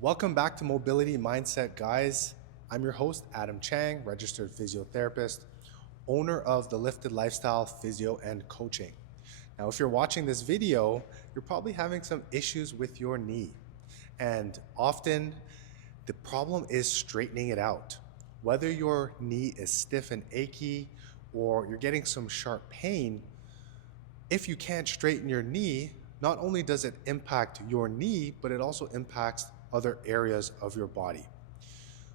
Welcome back to Mobility Mindset, guys. I'm your host, Adam Chang, registered physiotherapist, owner of the Lifted Lifestyle Physio and Coaching. Now, if you're watching this video, you're probably having some issues with your knee. And often the problem is straightening it out. Whether your knee is stiff and achy or you're getting some sharp pain, if you can't straighten your knee, not only does it impact your knee, but it also impacts other areas of your body.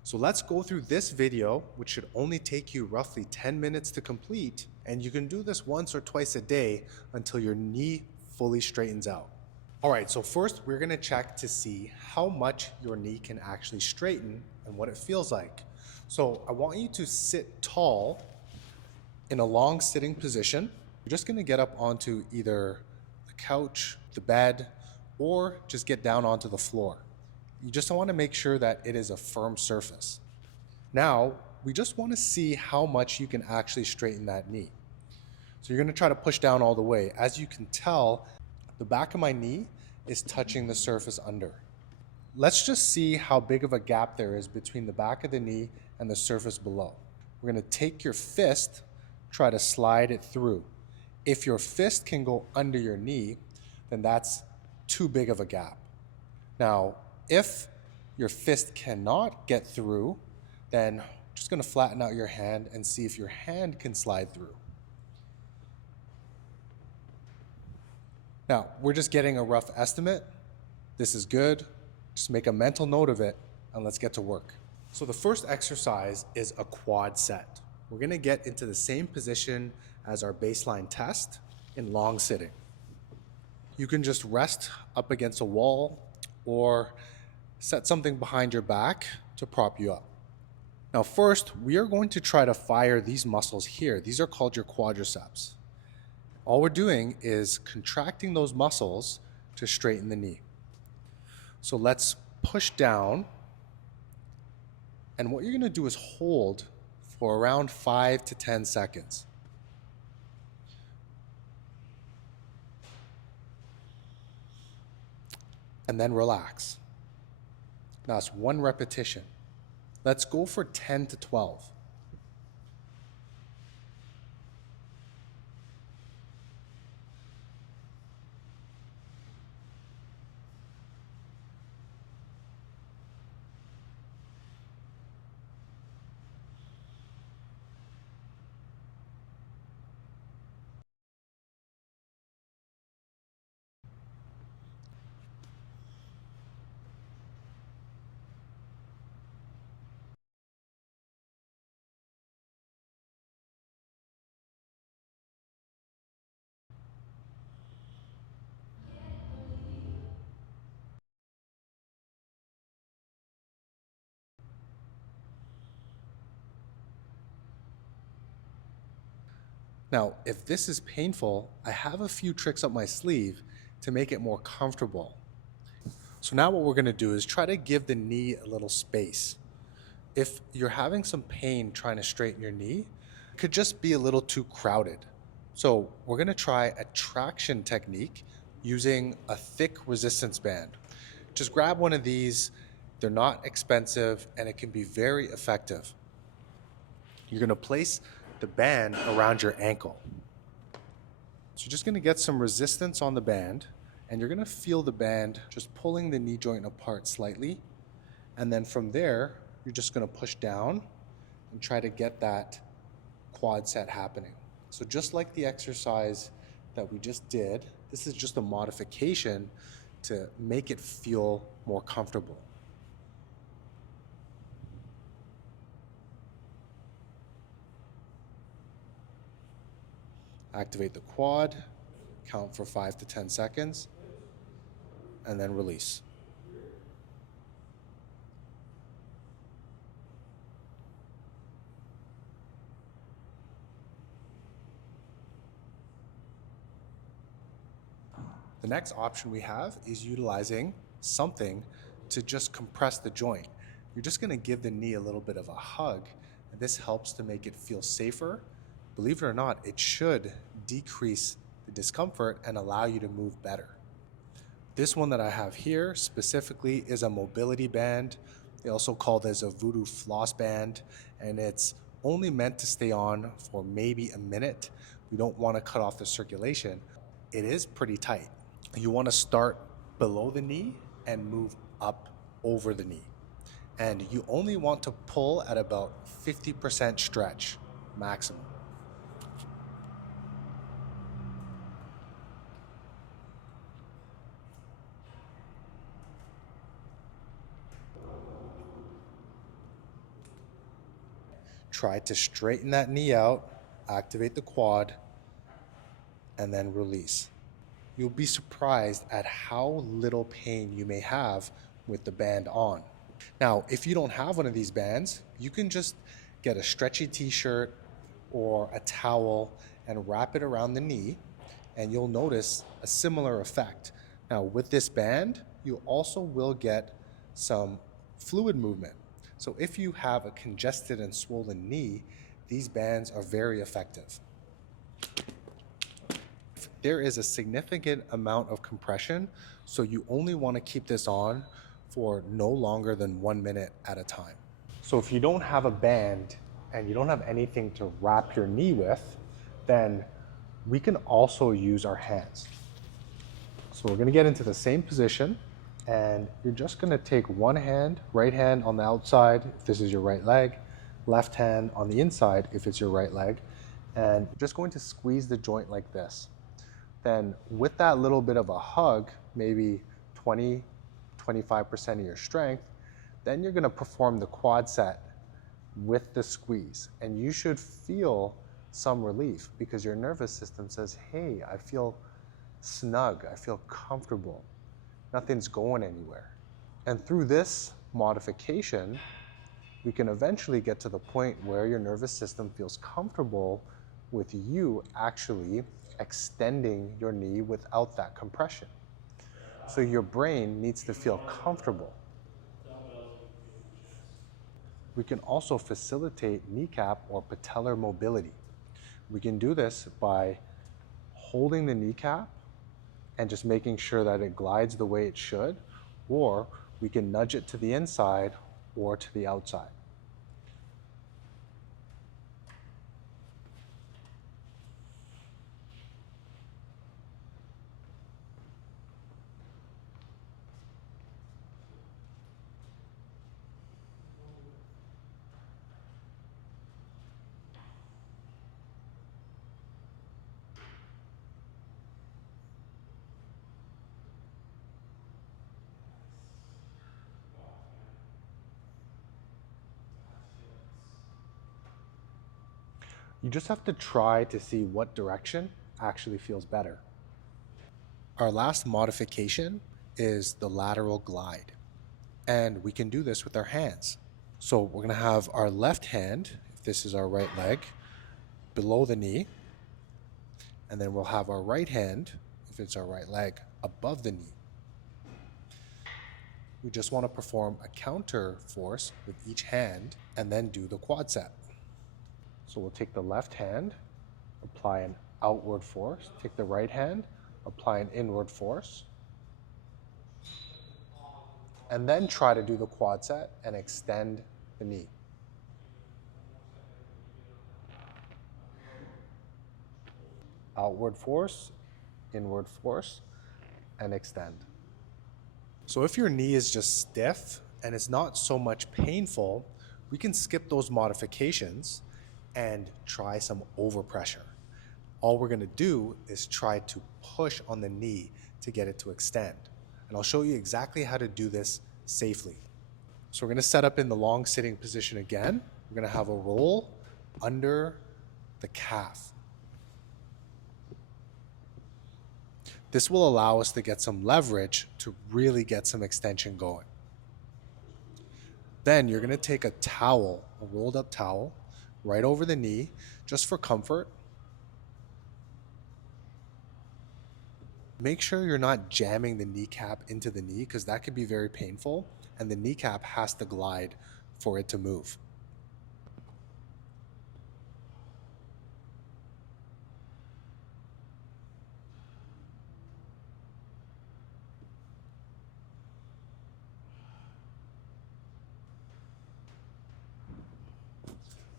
So let's go through this video, which should only take you roughly 10 minutes to complete, and you can do this once or twice a day until your knee fully straightens out. All right, so first we're gonna check to see how much your knee can actually straighten and what it feels like. So I want you to sit tall in a long sitting position. You're just gonna get up onto either the couch, the bed, or just get down onto the floor. You just want to make sure that it is a firm surface. Now, we just want to see how much you can actually straighten that knee. So you're going to try to push down all the way. As you can tell, the back of my knee is touching the surface under. Let's just see how big of a gap there is between the back of the knee and the surface below. We're going to take your fist, try to slide it through. If your fist can go under your knee, then that's too big of a gap. Now, if your fist cannot get through, then I'm just going to flatten out your hand and see if your hand can slide through. Now, we're just getting a rough estimate. This is good. Just make a mental note of it and let's get to work. So the first exercise is a quad set. We're going to get into the same position as our baseline test in long sitting. You can just rest up against a wall or set something behind your back to prop you up. Now first, we are going to try to fire these muscles here. These are called your quadriceps. All we're doing is contracting those muscles to straighten the knee. So let's push down. And what you're going to do is hold for around 5 to 10 seconds. And then relax. Now it's one repetition. Let's go for 10 to 12. Now, if this is painful, I have a few tricks up my sleeve to make it more comfortable. So now what we're going to do is try to give the knee a little space. If you're having some pain trying to straighten your knee, it could just be a little too crowded. So we're going to try a traction technique using a thick resistance band. Just grab one of these. They're not expensive and it can be very effective. You're going to place the band around your ankle. So you're just going to get some resistance on the band and you're going to feel the band just pulling the knee joint apart slightly. And then from there, you're just going to push down and try to get that quad set happening. So just like the exercise that we just did, this is just a modification to make it feel more comfortable. Activate the quad, count for 5 to 10 seconds, and then release. The next option we have is utilizing something to just compress the joint. You're just going to give the knee a little bit of a hug, and this helps to make it feel safer. Believe it or not, it should decrease the discomfort and allow you to move better. This one that I have here specifically is a mobility band. They also call this a voodoo floss band, and it's only meant to stay on for maybe a minute. We don't want to cut off the circulation. It is pretty tight. You want to start below the knee and move up over the knee. And you only want to pull at about 50% stretch maximum. Try to straighten that knee out, activate the quad, and then release. You'll be surprised at how little pain you may have with the band on. Now, if you don't have one of these bands, you can just get a stretchy t-shirt or a towel and wrap it around the knee, and you'll notice a similar effect. Now, with this band, you also will get some fluid movement. So if you have a congested and swollen knee, these bands are very effective. There is a significant amount of compression, so you only want to keep this on for no longer than 1 minute at a time. So if you don't have a band and you don't have anything to wrap your knee with, then we can also use our hands. So we're going to get into the same position, and you're just going to take one hand, right hand on the outside if this is your right leg, left hand on the inside if it's your right leg, and you're just going to squeeze the joint like this. Then with that little bit of a hug, maybe 20-25% of your strength, then you're going to perform the quad set with the squeeze, and you should feel some relief because your nervous system says, hey, I feel snug, I feel comfortable, nothing's going anywhere. And through this modification, we can eventually get to the point where your nervous system feels comfortable with you actually extending your knee without that compression. So your brain needs to feel comfortable. We can also facilitate kneecap or patellar mobility. We can do this by holding the kneecap and just making sure that it glides the way it should, or we can nudge it to the inside or to the outside. You just have to try to see what direction actually feels better. Our last modification is the lateral glide, and we can do this with our hands. So we're going to have our left hand, if this is our right leg, below the knee, and then we'll have our right hand, if it's our right leg, above the knee. We just want to perform a counter force with each hand and then do the quad set. So we'll take the left hand, apply an outward force, take the right hand, apply an inward force, and then try to do the quad set and extend the knee. Outward force, inward force, and extend. So if your knee is just stiff and it's not so much painful, we can skip those modifications and try some overpressure. All we're going to do is try to push on the knee to get it to extend. And I'll show you exactly how to do this safely. So we're going to set up in the long sitting position again. We're going to have a roll under the calf. This will allow us to get some leverage to really get some extension going. Then you're going to take a towel, a rolled up towel, right over the knee, just for comfort. Make sure you're not jamming the kneecap into the knee because that could be very painful, and the kneecap has to glide for it to move.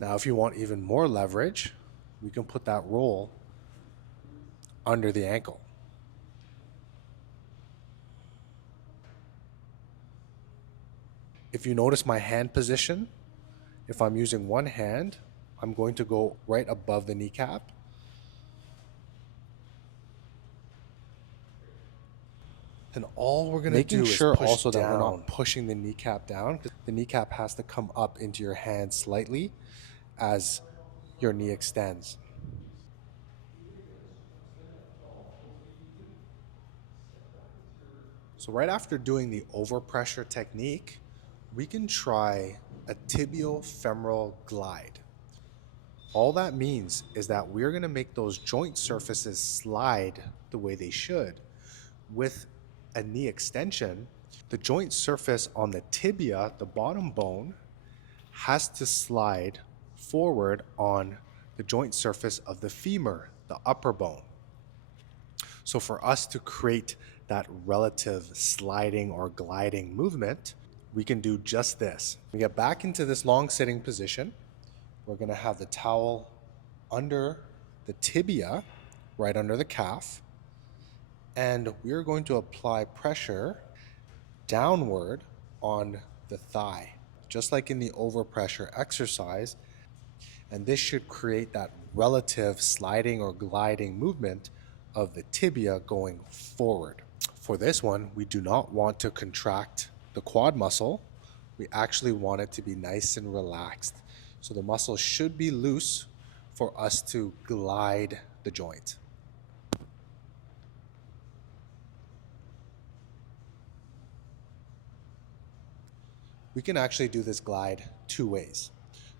Now, if you want even more leverage, we can put that roll under the ankle. If you notice my hand position, if I'm using one hand, I'm going to go right above the kneecap. And all we're going to do is push also down. That we're not pushing the kneecap down. The kneecap has to come up into your hand slightly as your knee extends. So right after doing the overpressure technique, we can try a tibiofemoral glide. All that means is that we're going to make those joint surfaces slide the way they should. With a knee extension, the joint surface on the tibia, the bottom bone, has to slide forward on the joint surface of the femur, the upper bone. So for us to create that relative sliding or gliding movement, we can do just this. We get back into this long sitting position. We're going to have the towel under the tibia, right under the calf, and we're going to apply pressure downward on the thigh, just like in the overpressure exercise. And this should create that relative sliding or gliding movement of the tibia going forward. For this one, we do not want to contract the quad muscle. We actually want it to be nice and relaxed. So the muscle should be loose for us to glide the joint. We can actually do this glide two ways.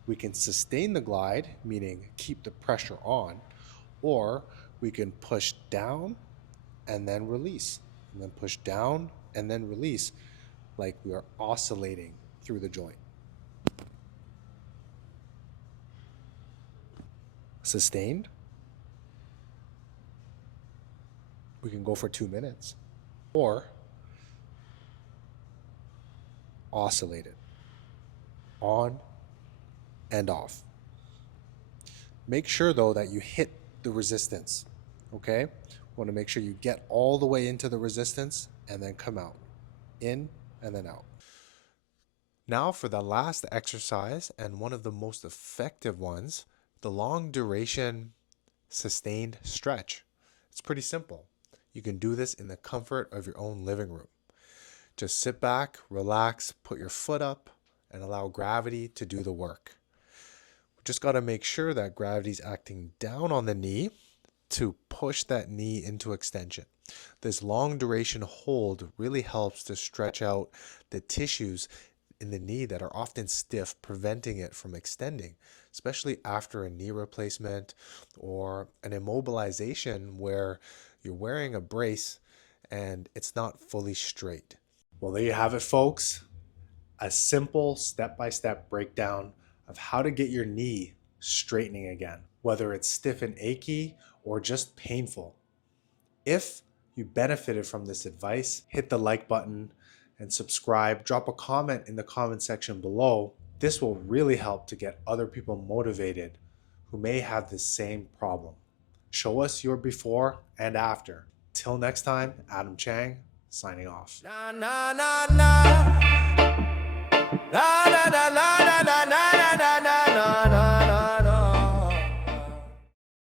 We can sustain the glide, meaning keep the pressure on, or we can push down and then release, and then push down and then release, like we are oscillating through the joint. Sustained. We can go for 2 minutes, or oscillated, on and off. Make sure though that you hit the resistance, okay? Want to make sure you get all the way into the resistance and then come out, in and then out. Now for the last exercise, and one of the most effective ones, the long duration sustained stretch. It's pretty simple. You can do this in the comfort of your own living room. Just sit back, relax, put your foot up, and allow gravity to do the work. We just got to make sure that gravity's acting down on the knee to push that knee into extension. This long duration hold really helps to stretch out the tissues in the knee that are often stiff, preventing it from extending, especially after a knee replacement or an immobilization where you're wearing a brace and it's not fully straight. Well, there you have it, folks. A simple step-by-step breakdown of how to get your knee straightening again, whether it's stiff and achy or just painful. If you benefited from this advice, hit the like button and subscribe. Drop a comment in the comment section below. This will really help to get other people motivated who may have the same problem. Show us your before and after. Till next time, Adam Chang, signing off.